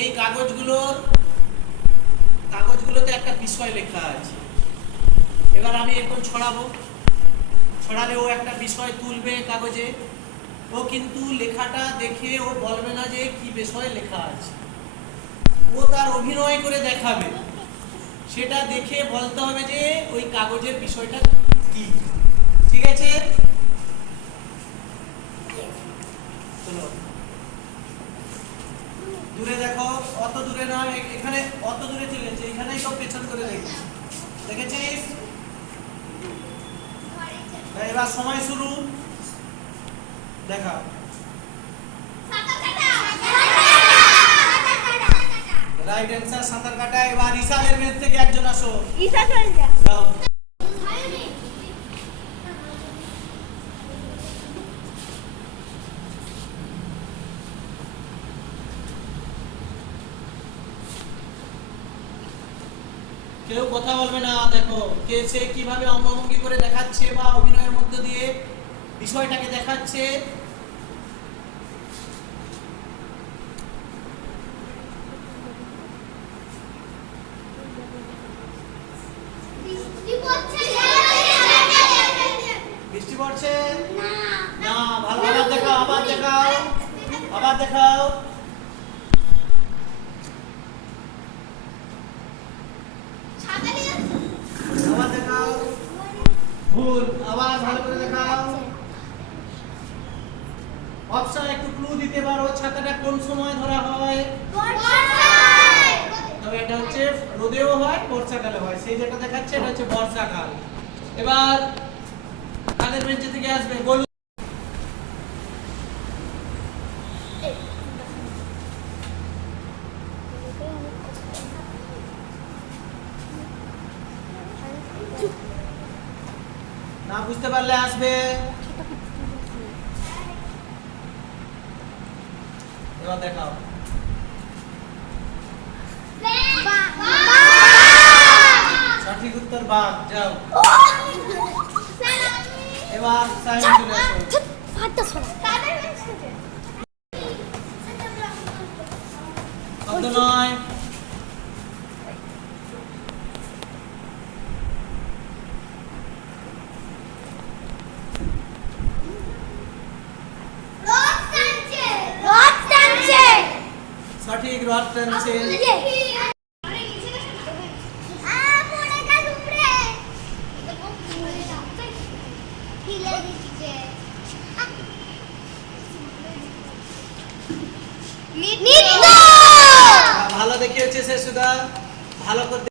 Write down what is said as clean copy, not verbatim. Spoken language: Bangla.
এই কাগজগুলোতে একটা বিষয় লেখা আছে। এবার আমি এখন ছড়ালে ও একটা বিষয় তুলবে কাগজে। ও কিন্তু লেখাটা দেখে ও বলবে না যে কি বিষয় লেখা আছে, ও তার অভিনয় করে দেখাবে। সেটা দেখে বলতে হবে যে ওই কাগজের বিষয়টা কি। ঠিক আছে, চলো দূরে দেখো, অত দূরে না, এখানে অত দূরে চলে যাচ্ছে, এখানেই সব পেছন করে দেখেছিস। এবার সময় শুরু, দেখা। রাইট অ্যান্সার সাঁতার কাটা। এবার ইসাদের মেজ থেকে একজন আসো। ঈশা চল যা। যাও। কেউ কথা বলবে না, দেখো কে সে কিভাবে অঙ্গভঙ্গি করে দেখাচ্ছে বা অভিনয়ের মধ্য দিয়ে বিষয়টাকে দেখাচ্ছে। বৃষ্টি পড়ছে না, ভালো, আবার দেখাও, আবার দেখাও, আবার দেখাও। আবার দেখাও, ভুল, আবার ভালো করে দেখাও। অপশন একটু ক্লু দিতে পারো, ছাতাটা কোন সময় ধরা হয়? তবে এটা হচ্ছে রোদেও হয়, বর্ষাকালে হয়। সেই যেটা দেখাচ্ছে এটা হচ্ছে বর্ষাকাল। এবার কাদের বেঞ্চে থেকে আসবে বলুন। না বুঝতে পারলে আসবে। এবার দেখাও। সঠিক উত্তর বাঘ। যাও, এবার সাইন চলে আসো। শব্দ নয়। সঠিক, রড টানছে। ভালো দেখিয়েছে সে সুধা, ভালো করতে